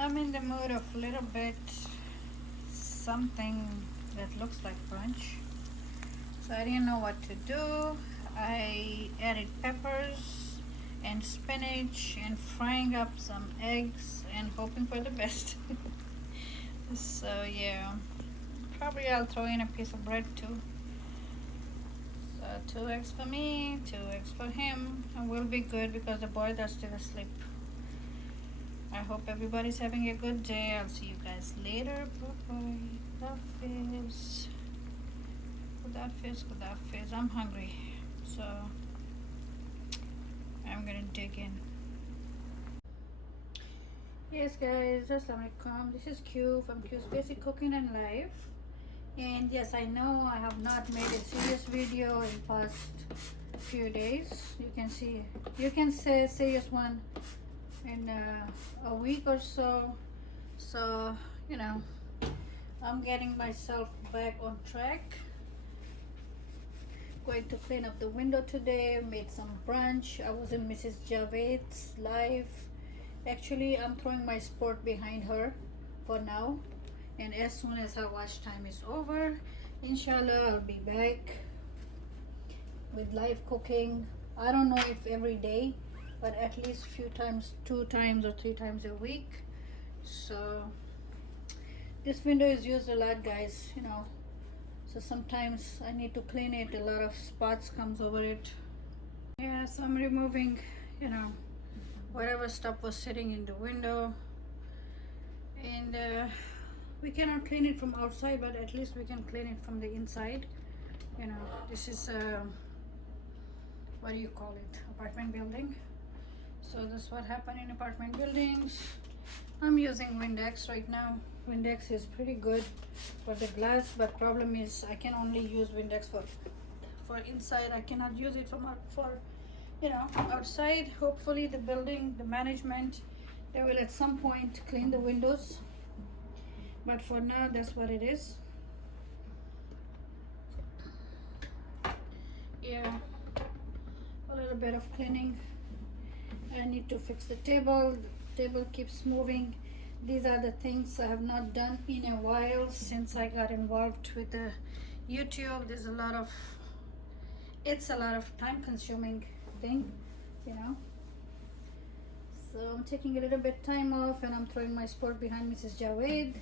I'm in the mood of a little bit something that looks like brunch. So I didn't know what to do. I added peppers and spinach and frying up some eggs and hoping for the best. So yeah, probably I'll throw in a piece of bread too. So 2 eggs for me, 2 eggs for him, and we'll be good because the boys are still asleep. I hope everybody's having a good day. I'll see you guys later. Bye-bye. Kudafis. Kudafis, kudafis. I'm hungry, so I'm gonna dig in. Yes guys, Assalamualaikum. This is Q from Q's Basic Cooking and Life. And yes, I know I have not made a serious video in past few days. You can say serious one in a week or so. So I'm getting myself back on track. Going to clean up the window today. Made some brunch. I was in Mrs. Javed's live. Actually, I'm throwing my sport behind her for now, and as soon as her watch time is over, inshallah I'll be back with live cooking. I don't know if every day, but at least few times, 2 times or 3 times a week. So this window is used a lot, guys, so sometimes I need to clean it. A lot of spots comes over it. Yeah, so I'm removing whatever stuff was sitting in the window, and we cannot clean it from outside, but at least we can clean it from the inside. This is what do you call it, apartment building. So that's what happened in apartment buildings. I'm using Windex right now. Windex is pretty good for the glass, but problem is I can only use Windex for inside. I cannot use it for outside. Hopefully the building, the management, they will at some point clean the windows, but for now that's what it is. Yeah, a little bit of cleaning. I need to fix the table. The table keeps moving. These are the things I have not done in a while since I got involved with the YouTube. It's a lot of time consuming thing, so I'm taking a little bit time off, and I'm throwing my sport behind Mrs. Javed,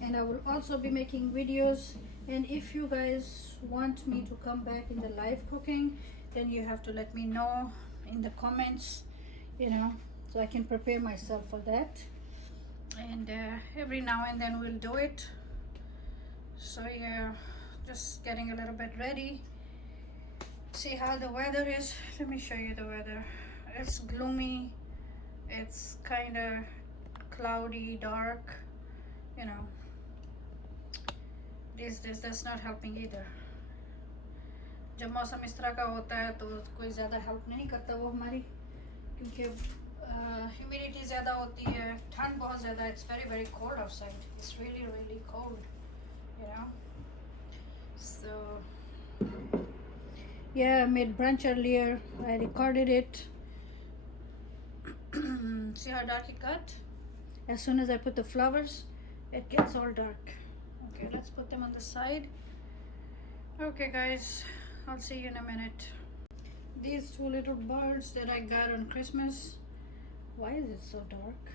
and I will also be making videos. And if you guys want me to come back in the live cooking, then you have to let me know in the comments, so I can prepare myself for that. And every now and then we'll do it. So yeah, just getting a little bit ready. See how the weather is. Let me show you the weather. It's gloomy. It's kind of cloudy, dark. That's not helping either. जब मौसम इस तरह का होता है तो कोई ज़्यादा हेल्प नहीं करता वो हमारी, क्योंकि ह्यूमिडिटी ज़्यादा होती है, ठंड बहुत ज़्यादा. It's very very cold outside. It's really really cold, So yeah, I made brunch earlier. I recorded it. See how dark it got? As soon as I put the flowers, it gets all dark. Okay, let's put them on the side. Okay guys, I'll see you in a minute. These 2 little birds that I got on Christmas. Why is it so dark?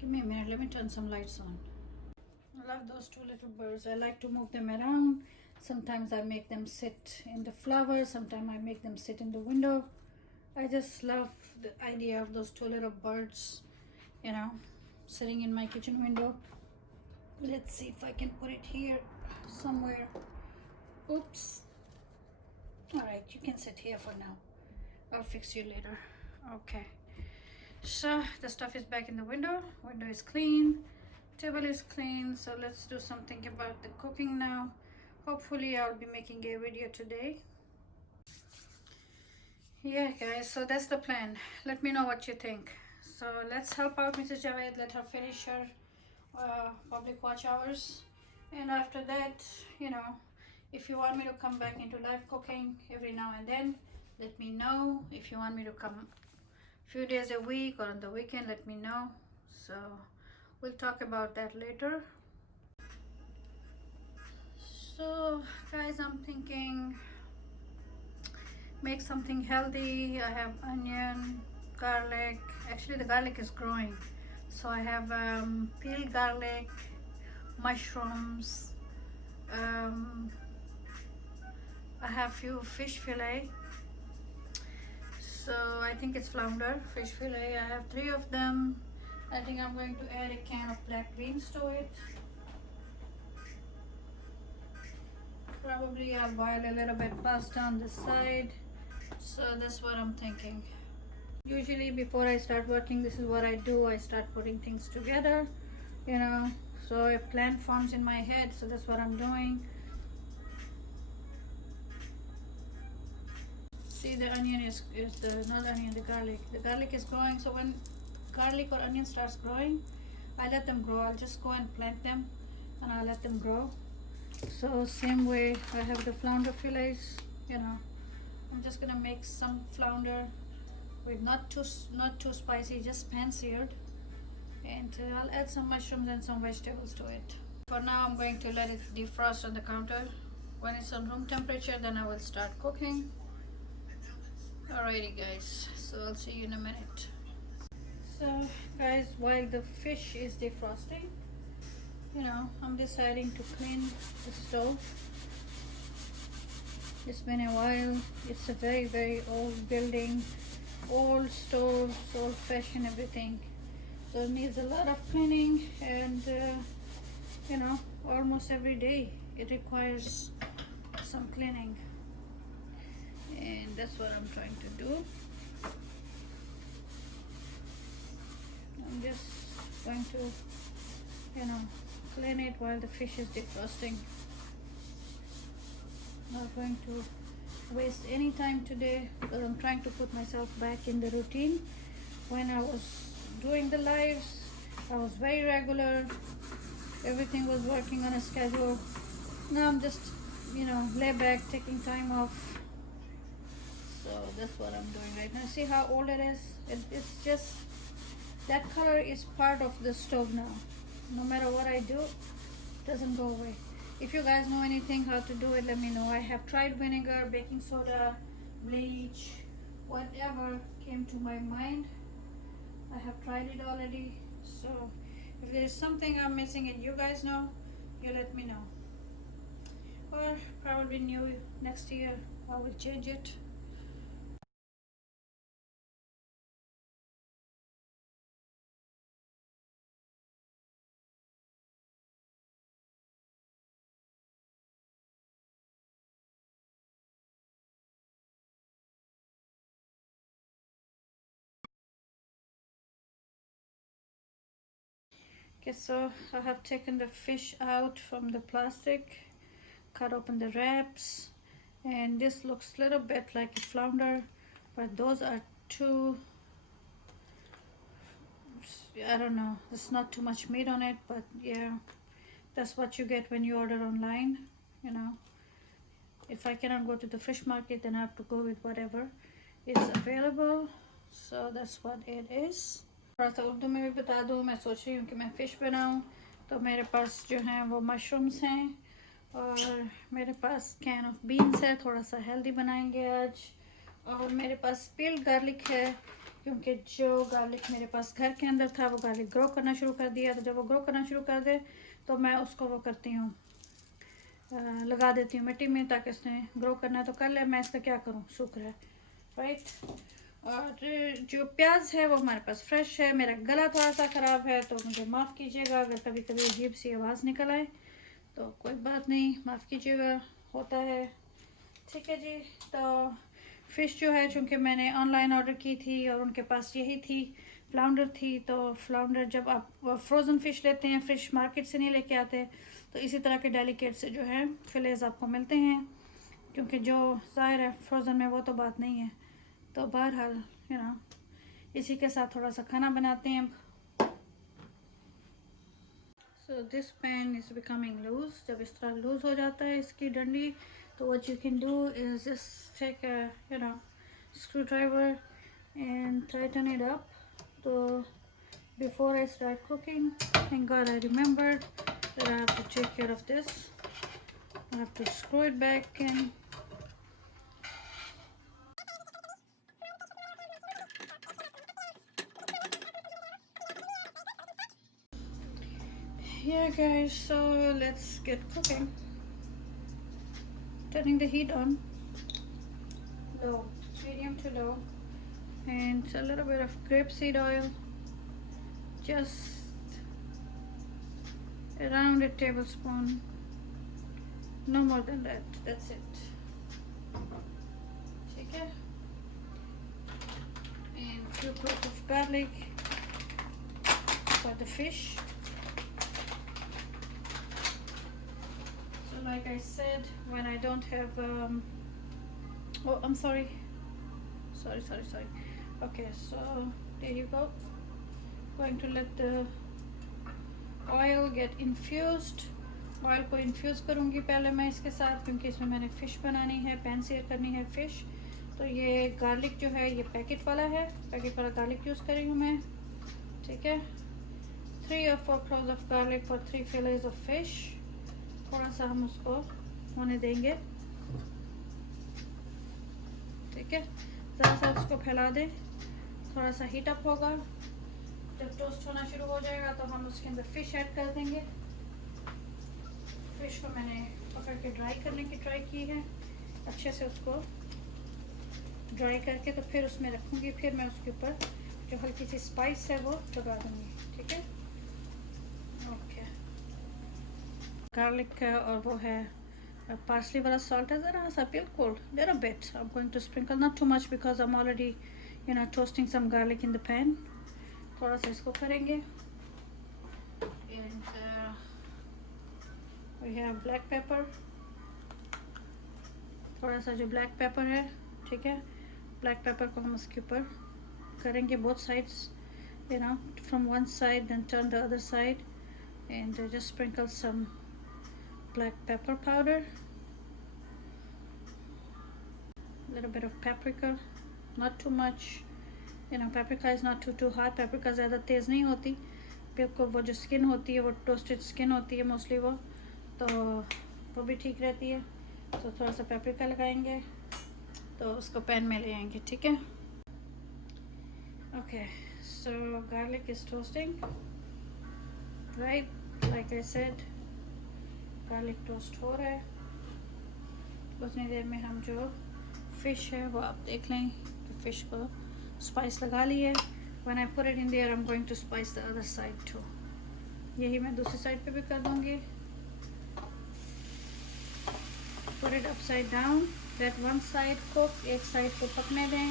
Give me a minute, let me turn some lights on. I love those 2 little birds. I like to move them around. Sometimes I make them sit in the flowers, sometimes I make them sit in the window. I just love the idea of those 2 little birds, sitting in my kitchen window. Let's see if I can put it here somewhere. Oops. Alright, you can sit here for now. I'll fix you later. Okay. So the stuff is back in the window. Window is clean. Table is clean. So let's do something about the cooking now. Hopefully I'll be making a video today. Yeah guys, so that's the plan. Let me know what you think. So let's help out Mrs. Javed. Let her finish her public watch hours, and after that, if you want me to come back into live cooking every now and then, let me know. If you want me to come a few days a week or on the weekend, let me know. so we'll talk about that later. So guys, I'm thinking make something healthy. I have onion, garlic. Actually the garlic is growing, so I have peeled garlic, mushrooms, um, I have few fish fillet. So I think it's flounder fish fillet. I have 3 of them. I think I'm going to add a can of black beans to it. Probably I'll boil a little bit pasta on the side. So that's what I'm thinking. Usually before I start working, this is what I do. I start putting things together, you know. So a plan forms in my head, so that's what I'm doing. See, the onion is the not onion, the garlic. The garlic is growing, so when garlic or onion starts growing, I let them grow. I'll just go and plant them and I'll let them grow. So same way I have the flounder fillets, you know. I'm just gonna make some flounder with not too spicy, just pan seared, and I'll add some mushrooms and some vegetables to it. For now I'm going to let it defrost on the counter. When it's on room temperature, then I will start cooking. Alrighty guys, so I'll see you in a minute. So guys, while the fish is defrosting, you know, I'm deciding to clean the stove. It's been a while. It's a very old building, old stoves, old fashioned everything, so it needs a lot of cleaning, and you know, almost every day it requires some cleaning, and that's what I'm trying to do. I'm just going to, you know, clean it while the fish is defrosting. Not going to waste any time today because I'm trying to put myself back in the routine. When I was doing the lives, I was very regular. Everything was working on a schedule. Now I'm just, you know, lay back, taking time off. So that's what I'm doing right now. See how old it is? It's just, that color is part of the stove now. No matter what I do, it doesn't go away. If you guys know anything how to do it, let me know. I have tried vinegar, baking soda, bleach, whatever came to my mind. I have tried it already. So if there's something I'm missing and you guys know, you let me know. Or probably new next year I will change it. Okay, so I have taken the fish out from the plastic, cut open the wraps, and this looks a little bit like a flounder, but those are two, I don't know, there's not too much meat on it, but yeah, that's what you get when you order online, you know. If I cannot go to the fish market, then I have to go with whatever is available. So that's what it is. थोड़ा सा उर्दू में भी बता दूँ, मैं सोच रही हूँ कि मैं फ़िश बनाऊँ, तो मेरे पास जो हैं वो मशरूम्स हैं और मेरे पास कैन ऑफ बीन्स है, थोड़ा सा हेल्दी बनाएंगे आज, और मेरे पास पील्ड गार्लिक है, क्योंकि जो गार्लिक मेरे पास घर के अंदर था वो गार्लिक ग्रो करना शुरू कर दिया, तो जब वो ग्रो करना शुरू कर दे तो मैं उसको वो करती हूँ, लगा देती हूँ मिट्टी में, ताकि उसने ग्रो करना है तो कर ले, मैं इसका क्या करूँ, सूख रहा है, राइट। और जो प्याज है वो हमारे पास फ्रेश है। मेरा गला थोड़ा सा ख़राब है तो मुझे माफ़ कीजिएगा अगर कभी कभी अजीब सी आवाज़ निकल आए, तो कोई बात नहीं, माफ़ कीजिएगा, होता है, ठीक है जी। तो फ़िश जो है, चूँकि मैंने ऑनलाइन ऑर्डर की थी और उनके पास यही थी, फ्लाउंडर थी, तो फ्लाउंडर जब आप फ्रोज़न फ़िश लेते हैं, फ़िश मार्केट से नहीं लेके आते, तो इसी तरह के डेलिकेट से जो है फिलेज आपको मिलते हैं, क्योंकि जो ज़ाहिर है फ्रोज़न में वो तो बात नहीं है। तो बहरहाल यू नो, इसी के साथ थोड़ा सा खाना बनाते हैं। So this pan is becoming loose. जब इस तरह लूज़ हो जाता है इसकी डंडी, तो what you can do is just take a you know screwdriver and tighten it up. तो Before I start cooking, thank God I remembered that I have to take care of this. I have to screw it back in. Yeah guys, so let's get cooking. Turning the heat on, low, medium to low, and a little bit of grapeseed oil, just around a tablespoon, no more than that, that's it. Okay, and a few cloves of garlic for the fish. So like I said, when I don't have oh, I'm sorry. Okay, so there you go. Going to let the oil get infused. Oil को infuse करूँगी पहले मैं इसके साथ, क्योंकि इसमें मैंने fish बनानी है, पैन सीयर करनी है फ़िश। तो ये गार्लिक जो है ये पैकेट वाला है, पैकेट वाला गार्लिक यूज़ करेंगी मैं। ठीक है, 3 or 4 cloves of garlic for 3 fillets of fish। थोड़ा सा हम उसको होने देंगे। ठीक है, ज़रा सा उसको फैला दें, थोड़ा सा हीट अप होगा। जब टोस्ट होना शुरू हो जाएगा तो हम उसके अंदर फ़िश ऐड कर देंगे। फिश को मैंने पकड़ के ड्राई करने की ट्राई की है, अच्छे से उसको ड्राई करके तो फिर उसमें रखूँगी। फिर मैं उसके ऊपर जो हल्की सी स्पाइस है वो लगा दूँगी। ठीक है, ओके। गार्लिक का और वो है पार्सली वाला सॉल्ट है, ज़रा सा बिल्कुल there a bit. I am going to sprinkle, not too much because I am already toasting some garlic in the pan. थोड़ा सा इसको करेंगे। And we have black pepper, थोड़ा सा जो black pepper है। ठीक है, black pepper को हम उसके ऊपर करेंगे both sides, from one side then turn the other side, and just sprinkle some black pepper powder, a little bit of paprika, not too much, paprika is not too hot। paprika ज़्यादा तेज़ नहीं होती, बिल्कुल वो जो skin होती है वो टोस्टेड स्किन होती है मोस्टली तो वो भी ठीक रहती है। तो थोड़ा सा पेपरिका लगाएंगे तो उसको पैन में ले आएंगे। ठीक है, okay. So garlic is toasting, right, like I said garlic toast हो रहा है। उतनी देर में हम जो फिश है वो आप देख लें कि फिश को स्पाइस लगा ली है। When I put it in there I am going to spice the other side too. यही मैं दूसरी साइड पे भी कर दूँगी। Put it upside down, let one side cook, एक साइड को पकने दें।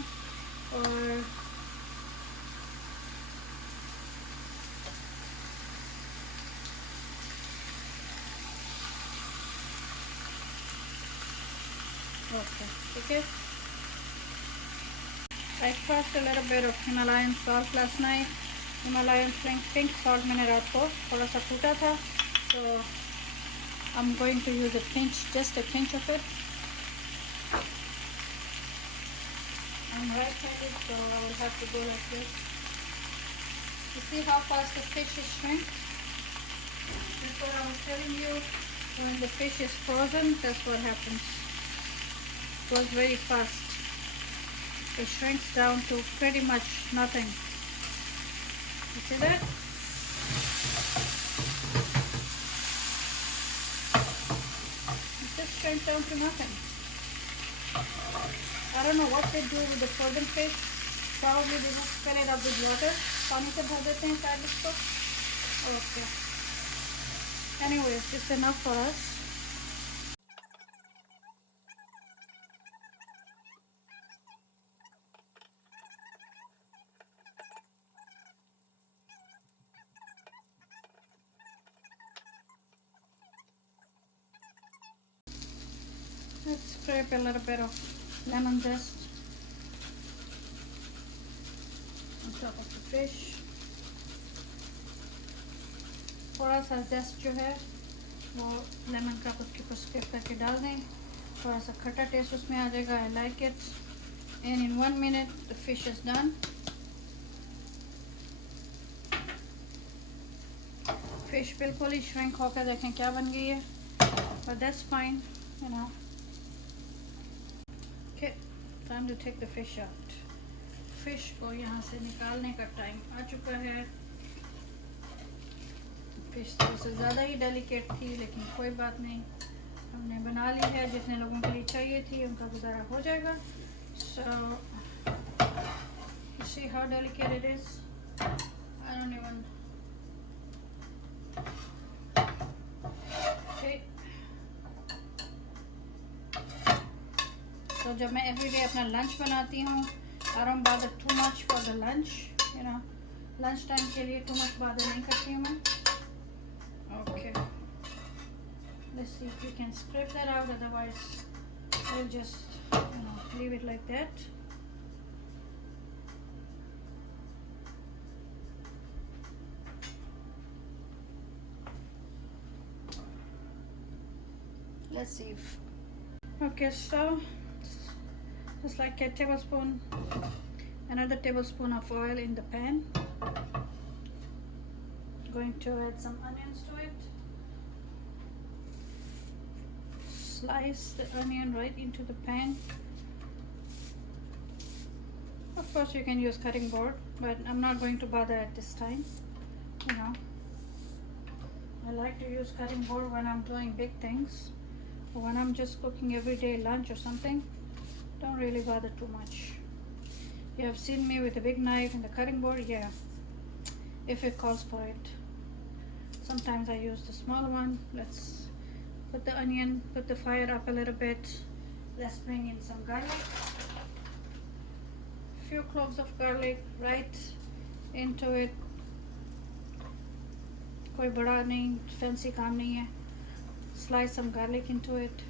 और ओके, ठीक है। I crushed a little bit of Himalayan salt last night. Himalayan pink salt मैंने रात को थोड़ा सा कूटा था, so I'm going to use a pinch, just a pinch of it. I'm right-handed, so I will have to go like this. You see how fast the fish is shrink? That's what I was telling you. When the fish is frozen, that's what happens. It goes very fast. It shrinks down to pretty much nothing. You see that? Shrinks down to nothing. I don't know what they do with the frozen fish. Probably they just fill it up with water. पानी से भर देते हैं शायद इसको। Okay. Anyways, it's enough for us. Let's scrape a little bit of lemon zest on top of the fish. थोड़ा सा zest जो है वो लेमन का उसके ऊपर स्क्रैप करके डाल दें, थोड़ा सा खट्टा टेस्ट उसमें आ जाएगा। I like it. And in 1 minute the fish is done. Fish बिल्कुल ही श्रिंक होकर देखें क्या बन गई है, but that's fine, you know. Okay, time to take the fish out. Fish को यहाँ से निकालने का टाइम आ चुका है. फिश थोड़ी सी ज़्यादा ही डेलिकेट थी, लेकिन कोई बात नहीं, हमने बना ली है. जितने लोगों के लिए चाहिए थी उनका गुजारा हो जाएगा. So you see how delicate it is? I don't even. Okay. So जब मैं everyday अपना लंच बनाती हूँ, I don't bother too much for the lunch, you know. Lunch time के लिए too much bother नहीं करती हूँ मैं. Okay. Let's see if we can scrape that out. Otherwise, we'll just, you know, leave it like that. Let's see if. Okay, so just like a tablespoon, another tablespoon of oil in the pan. Going to add some onions to it. Slice the onion right into the pan. Of course you can use cutting board, but I'm not going to bother at this time, you know. I like to use cutting board when I'm doing big things, or when I'm just cooking everyday lunch or something. Don't really bother too much. You have seen me with a big knife and the cutting board, yeah, if it calls for it. Sometimes I use the small one. Let's put the onion, put the fire up a little bit. Let's bring in some garlic. Few cloves of garlic right into it. कोई बड़ा नहीं, fancy काम नहीं है. Slice some garlic into it.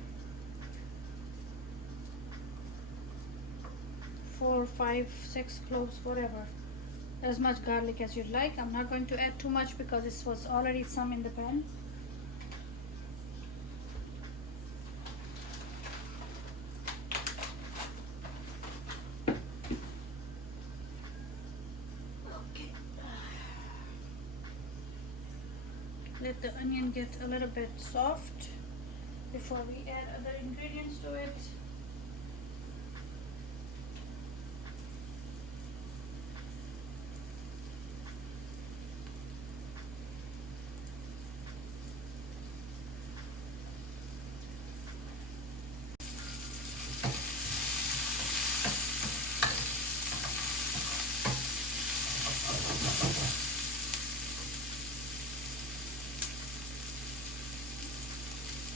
4, 5, 6 cloves, whatever. As much garlic as you like. I'm not going to add too much because this was already some in the pan. Okay. Let the onion get a little bit soft before we add other ingredients to it.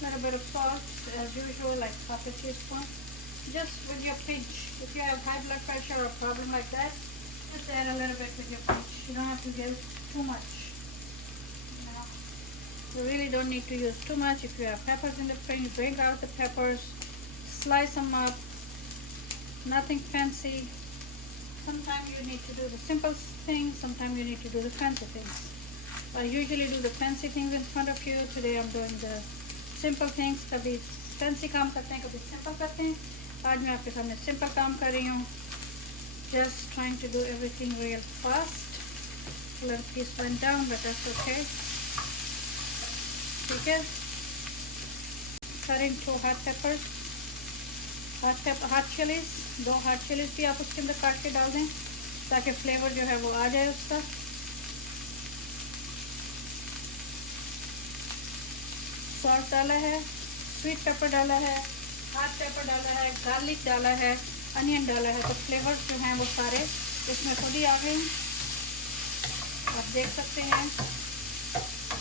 Little bit of salt as usual, like half a teaspoon, just with your pinch. If you have high blood pressure or a problem like that, just add a little bit with your pinch. You don't have to give too much. No. You really don't need to use too much. If you have peppers in the fridge, bring out the peppers, slice them up. Nothing fancy. Sometimes you need to do the simple things, sometimes you need to do the fancy things. I usually do the fancy things in front of you. Today I'm doing the simple things. कभी fancy काम करते हैं, कभी simple करते हैं. आज मैं आपके सामने सिंपल काम कर रही हूँ. Just trying to do everything real fast. little piece went down, but that's okay. ठीक है. Cutting 2 hot peppers, hot chilies. 2 hot chilies भी आप उसके अंदर काट के डाल दें ताकि फ्लेवर जो है वो आ जाए उसका. सॉल्ट डाला है, स्वीट पेपर डाला है, हॉट पेपर डाला है, गार्लिक डाला है, अनियन डाला है. तो फ्लेवर्स जो हैं वो सारे इसमें खुद ही आ गए. आप देख सकते हैं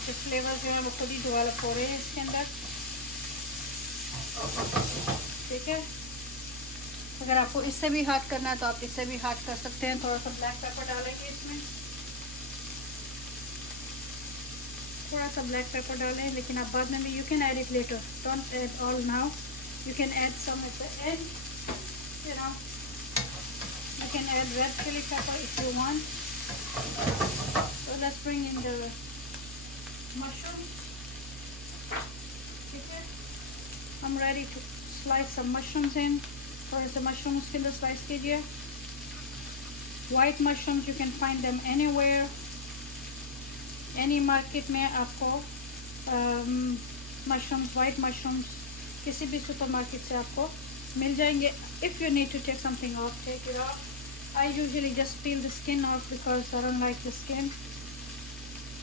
कि फ्लेवर्स जो हैं वो खुद ही डेवलप हो रहे हैं इसके अंदर. ठीक है. अगर आपको इससे भी हॉट करना है तो आप इससे भी हॉट कर सकते हैं. थोड़ा सा ब्लैक पेपर डालेंगे इसमें, थोड़ा सा ब्लैक पेपर डालें, लेकिन आप बाद में भी you can add it later. Don't add all now. You can add some at the end. You know, you can add red chili pepper if you want. So let's bring in the mushrooms. Okay, I'm ready to slice some mushrooms in. थोड़े से mushrooms के अंदर slice कीजिए. White mushrooms, you can find them anywhere, any market में आपको mushrooms, white mushrooms किसी भी super market से आपको मिल जाएंगे. If you need to take something off, take it off. I usually just peel the skin off because I don't like the skin,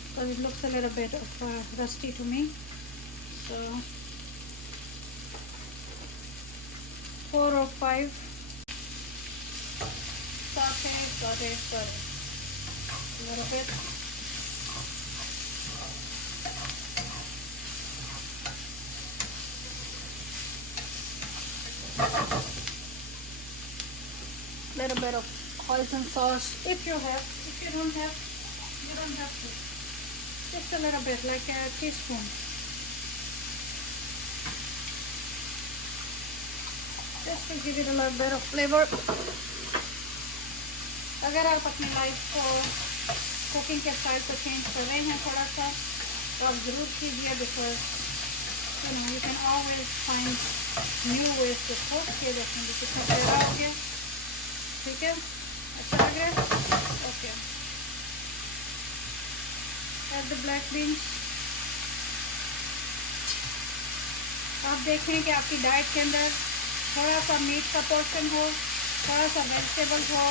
because it looks a little bit of rusty to me. So 4 or 5. Saute a little bit. Little bit of hoisin sauce if you have. If you don't have, you don't have to. Just a little bit, like a teaspoon. Just to give it a little bit of flavor. अगर आप अपनी life को cooking के style को change कर रहे हैं थोड़ा सा, तो आप ज़रूर कीजिए, because you can always find new ways to cook. ये देखेंगे कितना प्यारा हो गया. ठीक है, अच्छा लग रहा है. Okay, add the black beans. आप देखें कि आपकी डाइट के अंदर थोड़ा सा मीट का पोर्शन हो, थोड़ा सा वेजिटेबल्स हो,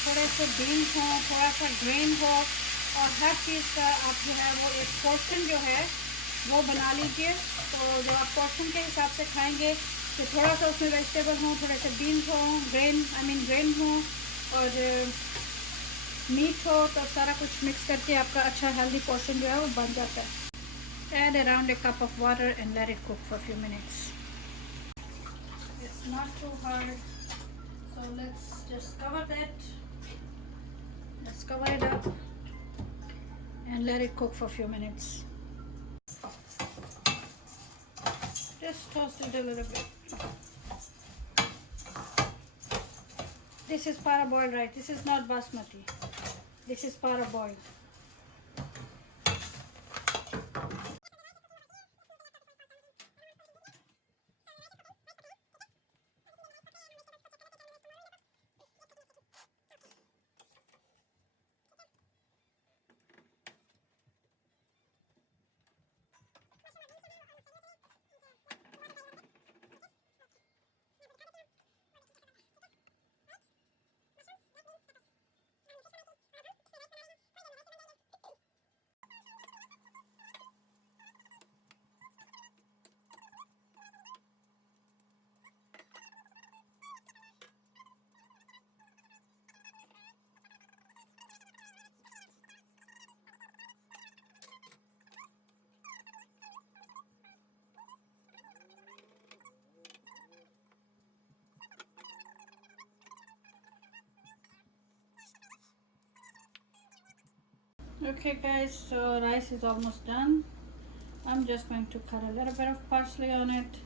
थोड़े से बीन्स हो, थोड़ा सा ग्रेन हो, और हर चीज़ का आप जो है वो एक पोर्शन जो है वो बना लीजिए. तो जब आप पोर्शन के हिसाब से खाएंगे तो थोड़ा सा उसमें वेजिटेबल हो, थोड़े से बीन्स हो, ग्रेन हो और मीट हो, तो सारा कुछ मिक्स करके आपका अच्छा हेल्दी पोर्शन जो है वो बन जाता है. Add around a cup of water and let it cook for a few minutes. It's not too hard, so let's just cover that. Let's cover it up and let it cook for a few minutes. Just toast it a little bit. This is parboiled rice. This is not basmati. This is parboiled. Okay guys, so rice is almost done. I'm just going to cut a little bit of parsley on it.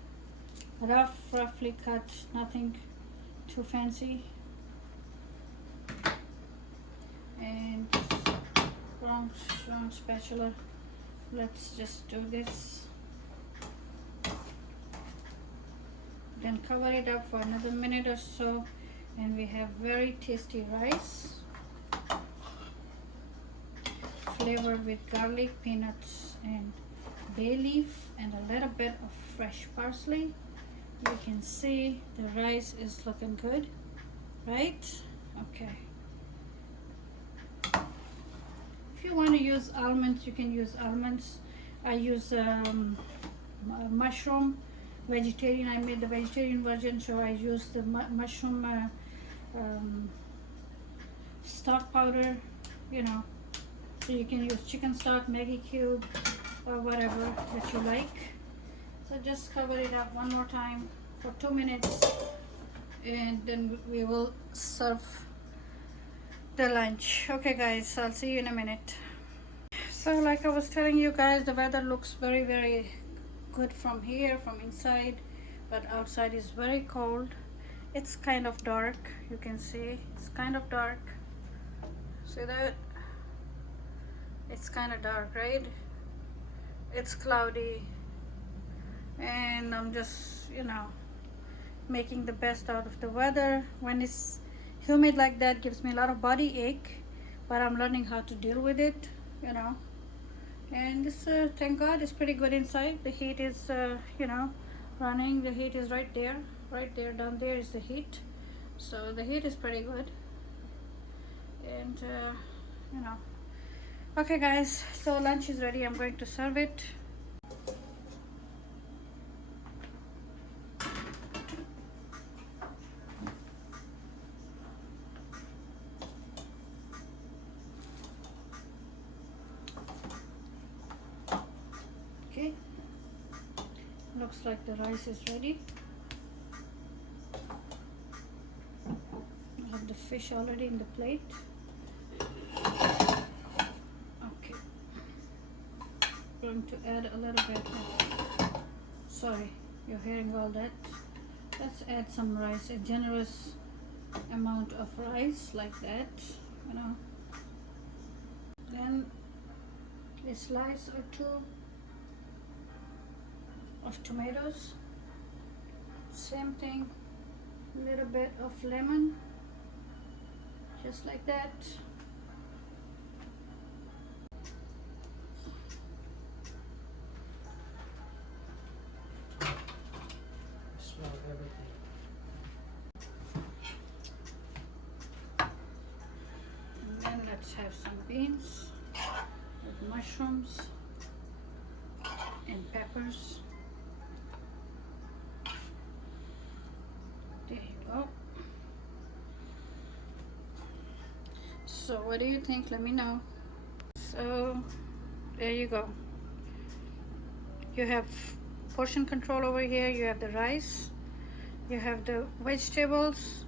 Roughly cut, nothing too fancy. And wrong spatula. Let's just do this. Then cover it up for another minute or so, and we have very tasty rice. Flavored with garlic, peanuts and bay leaf and a little bit of fresh parsley. You can see the rice is looking good, right? Okay. If you want to use almonds, you can use almonds. I use mushroom vegetarian. I made the vegetarian version, so I use the mushroom stock powder, you know. So you can use chicken stock, Maggi cube, or whatever that you like. So just cover it up one more time for 2 minutes, and then we will serve the lunch. Okay guys, I'll see you in a minute. So like I was telling you guys, the weather looks very good from here, from inside, but outside is very cold. It's kind of dark. You can see it's kind of dark. See that? It's kind of dark, right? It's cloudy, and I'm just, you know, making the best out of the weather. When it's humid like that, gives me a lot of body ache, but I'm learning how to deal with it, you know. And this, thank God, is pretty good inside. The heat is, you know, running. The heat is right there. Right there, down there is the heat. So the heat is pretty good. And, you know. Okay, guys, so lunch is ready. I'm going to serve it. Okay. Looks like the rice is ready. I have the fish already in the plate. Okay. Going to add a little bit of, sorry, you're hearing all that. Let's add some rice, a generous amount of rice like that, you know. Then a slice or two of tomatoes. Same thing, a little bit of lemon, just like that. Smell everything. And then let's have some beans with mushrooms and peppers. There you go. So what do you think? Let me know. So there you go. You have portion control over here. You have the rice, you have the vegetables,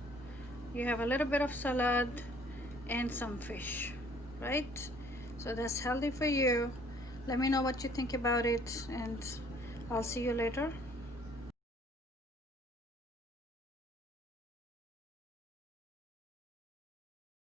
you have a little bit of salad and some fish, right? So that's healthy for you. Let me know what you think about it, and I'll see you later.